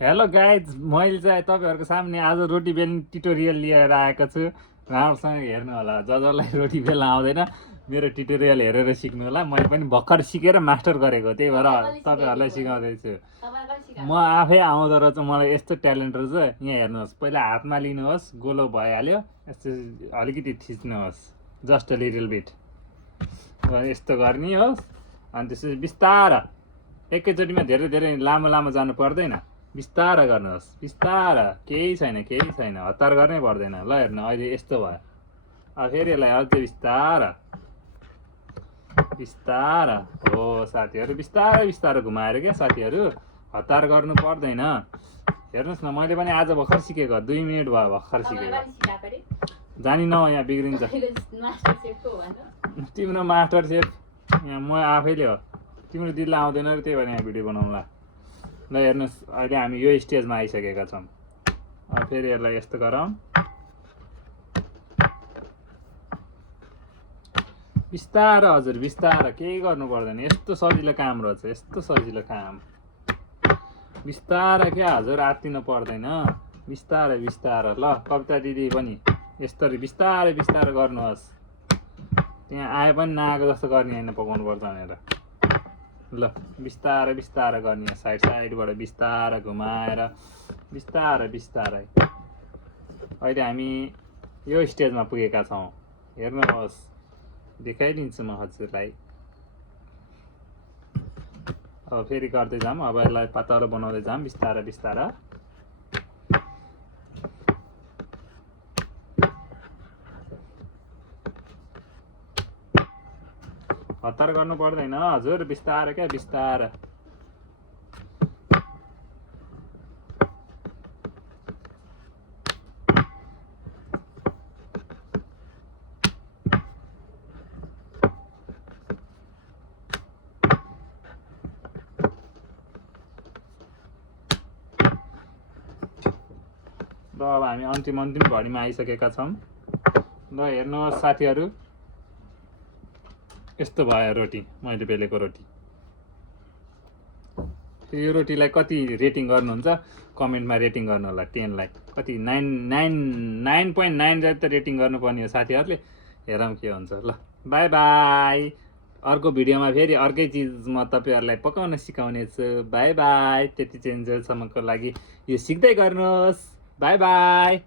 Hello guys, मैले चाहिँ तपाईँहरूको सामने आज रोटी बेल्ने ट्युटोरियल लिएर आएको छु। राम्रोसँग हेर्नु होला, जसलाई रोटी बेल्न आउँदैन मेरो ट्युटोरियल हेरेर सिक्नु होला। मैले पनि भर्खर सिकेर मास्टर गरेको, त्यही भएर तपाईँहरूलाई सिकाउँदैछु। म आफै आउँदो रहेछ, मलाई यस्तो ट्यालेन्ट रहेछ। यहाँ हेर्नुहोस्, पहिला हातमा लिनुहोस्, गोलो भइहाल्यो, यस्तो अलिकति थिच्नुहोस्, जस्ट अ लिटल बिट यस्तो गर्ने होस्। अनि त्यसपछि बिस्तार, एकैचोटिमा धेरै धेरै लामो लामो जानु पर्दैन, बिस्तार गर्नुहोस्, बिस्तार, केही छैन, हतार गर्नै पर्दैन। ल हेर्नु, अहिले यस्तो भयो। अब फेरि यसलाई अझै बिस्तार बिस्तार हो साथीहरू, बिस्तारै बिस्तारै घुमाएर क्या साथीहरू, हतार गर्नु पर्दैन। हेर्नुहोस् न, मैले पनि आज भर्खर सिकेको, 2 मिनट भयो भर्खर सिकेको। जानिन यहाँ बिग्रिन्छ तिम्रो मास्टर सेफ यहाँ म आफैले हो, तिम्रो दिदीलाई आउँदैन र त्यही भएर यहाँ भिडियो बनाउँला। ल हेर्नुहोस्, अहिले हामी यो स्टेजमा आइसकेका छौँ। फेरि यसलाई यस्तो गरौँ, बिस्तार हजुर, बिस्तार, केही गर्नु पर्दैन। यस्तो सजिलो काम रहेछ, यस्तो सजिलो काम, बिस्तार क्या हजुर, आत्तिनु पर्दैन, बिस्तारै बिस्तार। ल कविता दिदी पनि यस्तरी बिस्तारै बिस्तार गर्नुहोस्, त्यहाँ आए पनि नआएको जस्तो गर्ने होइन, पकाउनु पर्छ भनेर। ल बिस्तारै बिस्तारै गर्ने, साइड साइडबाट बिस्तारै घुमाएर बिस्तारै बिस्तारै। अहिले हामी यो स्टेजमा पुगेका छौँ, हेर्नुहोस्, देखाइदिन्छु म हजुरलाई। अब फेरि गर्दै जाऊँ, अब यसलाई पातलो बनाउँदै जाऊँ बिस्तारै बिस्तारै। हतार गर्नु पर्दैन हजुर, बिस्तारै क्या, बिस्तारै। ल अब हामी अन्तिम घडीमा आइसकेका छौँ। ल हेर्नुहोस् साथीहरू, यस्तो भयो रोटी, मैले बेलेको रोटी। यो रोटीलाई कति रेटिङ गर्नुहुन्छ कमेन्टमा रेटिङ गर्नु होला। 10 लाई कति 9.9 त रेटिङ गर्नुपर्ने हो साथीहरूले। हेरौँ के हुन्छ। ल बाई बाई, अर्को भिडियोमा फेरि अर्कै चिज म तपाईँहरूलाई पकाउन सिकाउने छु। बाई बाई, त्यति चेन्जेलसम्मको लागि यो सिक्दै गर्नुहोस्। By by.